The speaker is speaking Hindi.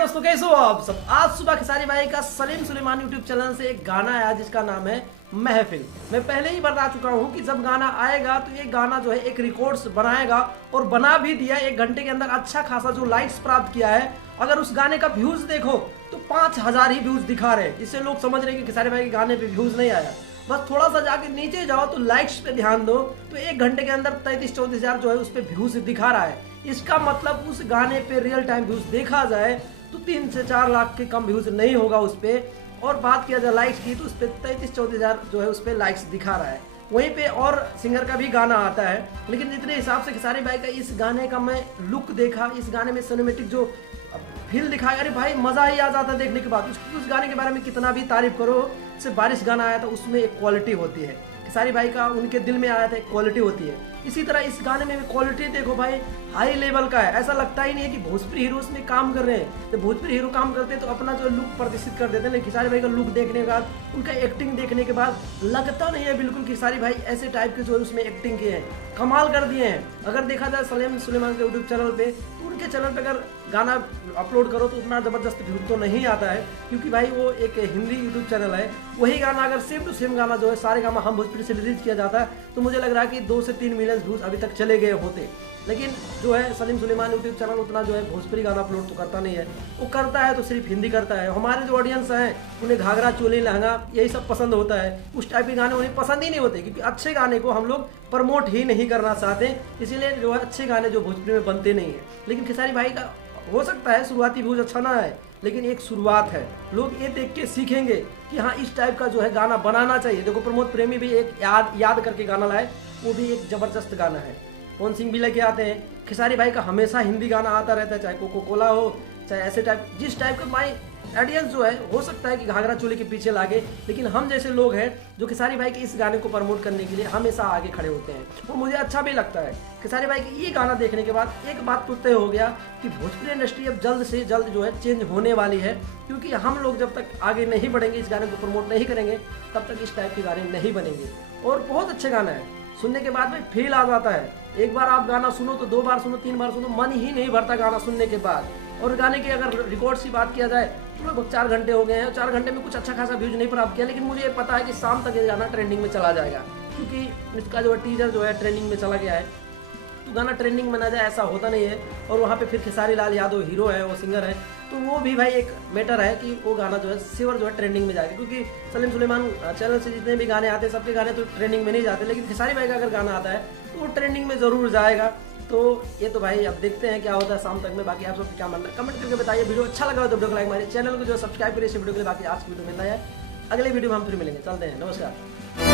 दोस्तों, कैसे हो आप सब। आज सुबह खेसारी भाई का सलीम सुलेमान यूट्यूब चैनल से एक गाना आया जिसका नाम है महफिल। मैं पहले ही बता चुका हूँ कि जब गाना आएगा तो ये गाना जो है एक रिकॉर्ड्स बनाएगा और बना भी दिया। 1 घंटे के अंदर अच्छा खासा जो लाइक्स प्राप्त किया है। अगर उस गाने का व्यूज देखो तो 5000 ही व्यूज दिखा रहे हैं। इससे लोग समझ रहे हैं कि खेसारी भाई के गाने पे व्यूज नहीं आया। बस थोड़ा सा जाके नीचे जाओ तो लाइक्स पे ध्यान दो तो 1 घंटे के अंदर 33-34 हजार जो है उस पे व्यूज दिखा रहा है। इसका मतलब उस गाने पे रियल टाइम व्यूज देखा जाए तो 3 से 4 लाख के कम व्यूज नहीं होगा उस पे। और बात किया जाए लाइक्स की तो उस पर 33-34 हजार जो है उस पर लाइक्स दिखा रहा है। वहीं पे और सिंगर का भी गाना आता है, लेकिन इतने हिसाब से खेसारी भाई का इस गाने का मैं लुक देखा, इस गाने में सिनेमेटिक जो फील दिखाया, अरे भाई मजा ही आ जाता देखने के बाद। उस गाने के बारे में कितना भी तारीफ करो, जैसे बारिश गाना आया था उसमें एक क्वालिटी होती है, खेसारी भाई का उनके दिल में आया था एक क्वालिटी होती है। इसी तरह इस गाने में भी क्वालिटी देखो भाई, हाई लेवल का है। ऐसा लगता ही नहीं है कि भोजपुरी हीरो इसमें काम कर रहे हैं। जब भोजपुरी हीरो काम करते हैं तो अपना जो लुक प्रदर्शित कर देते हैं, लेकिन खेसारी भाई का लुक देखने के बाद, उनका एक्टिंग देखने के बाद लगता नहीं है बिल्कुल खेसारी भाई ऐसे टाइप के जो है उसमें एक्टिंग किए हैं, कमाल कर दिए हैं। अगर देखा जाए सलीम सुलेमान के यूट्यूब चैनल पे तो उनके चैनल पे अगर गाना अपलोड करो तो उतना ज़बरदस्त व्यूज तो नहीं आता है, क्योंकि भाई वो एक हिंदी यूट्यूब चैनल है। वही गाना अगर सेम टू सेम गाना जो है सारे गाना हम भोजपुरी से रिलीज किया जाता है तो मुझे लग रहा है कि 2 से 3 मिलियन व्यूज अभी तक चले गए होते। लेकिन जो है सलीम सुलेमान यूट्यूब चैनल उतना जो है भोजपुरी गाना अपलोड तो करता नहीं है। वो करता है तो सिर्फ हिंदी करता है। हमारे जो ऑडियंस हैं उन्हें घाघरा चोली लहंगा यही सब पसंद होता है। उस टाइप के गाने उन्हें पसंद ही नहीं होते, क्योंकि अच्छे गाने को हम लोग प्रमोट ही नहीं करना चाहते। इसीलिए जो है अच्छे गाने जो भोजपुरी में बनते नहीं है। लेकिन खेसारी भाई का हो सकता है शुरुआती व्यूज अच्छा ना है, लेकिन एक शुरुआत है। लोग ये देख के सीखेंगे कि हाँ इस टाइप का जो है गाना बनाना चाहिए। देखो प्रमोद प्रेमी भी एक याद करके गाना लाए, वो भी एक जबरदस्त गाना है। पवन सिंह भी लेके आते हैं। खेसारी भाई का हमेशा हिंदी गाना आता रहता है, चाहे कोको कोला हो, चाहे ऐसे टाइप जिस टाइप का भाई ऑडियंस जो है हो सकता है कि घाघरा चोली के पीछे लागे, लेकिन हम जैसे लोग हैं जो खेसारी भाई के इस गाने को प्रमोट करने के लिए हमेशा आगे खड़े होते हैं। और मुझे अच्छा भी लगता है। खेसारी भाई के ये गाना देखने के बाद एक बात तो तय हो गया कि भोजपुरी इंडस्ट्री अब जल्द से जल्द जो है चेंज होने वाली है, क्योंकि हम लोग जब तक आगे नहीं बढ़ेंगे, इस गाने को प्रमोट नहीं करेंगे, तब तक इस टाइप के गाने नहीं बनेंगे। और बहुत अच्छे गाना है, सुनने के बाद में फील आ जाता है। एक बार आप गाना सुनो तो 2 बार सुनो, 3 बार सुनो, मन ही नहीं भरता गाना सुनने के बाद। और गाने की अगर रिकॉर्ड्स की बात किया जाए तो लगभग 4 घंटे हो गए हैं। 4 घंटे में कुछ अच्छा खासा व्यूज नहीं प्राप्त किया, लेकिन मुझे पता है कि शाम तक ये गाना ट्रेंडिंग में चला जाएगा, क्योंकि इसका जो टीजर जो है ट्रेंडिंग में चला गया है। तो गाना ट्रेंडिंग में ना जाए ऐसा होता नहीं है। और वहाँ पे फिर खेसारी लाल यादव हीरो है, वो सिंगर है, तो वो भी भाई एक मैटर है कि वो गाना जो है सिवर जो है ट्रेंडिंग में जाएगा। क्योंकि सलीम सुलेमान चैनल से जितने भी गाने आते हैं सबके गाने तो ट्रेंडिंग में नहीं जाते, लेकिन खेसारी भाई का अगर गाना आता है तो वो ट्रेंडिंग में ज़रूर जाएगा। तो ये तो भाई अब देखते हैं क्या होता है शाम तक में। बाकी आप सबको क्या मानना है कमेंट करके बताइए। वीडियो अच्छा लगा तो वीडियो को लाइक मारिए, चैनल को जो सब्सक्राइब करिए इस वीडियो के लिए। बाकी आज की वीडियो मिलना है, अगले वीडियो में हम फिर मिलेंगे। चलते हैं, नमस्कार।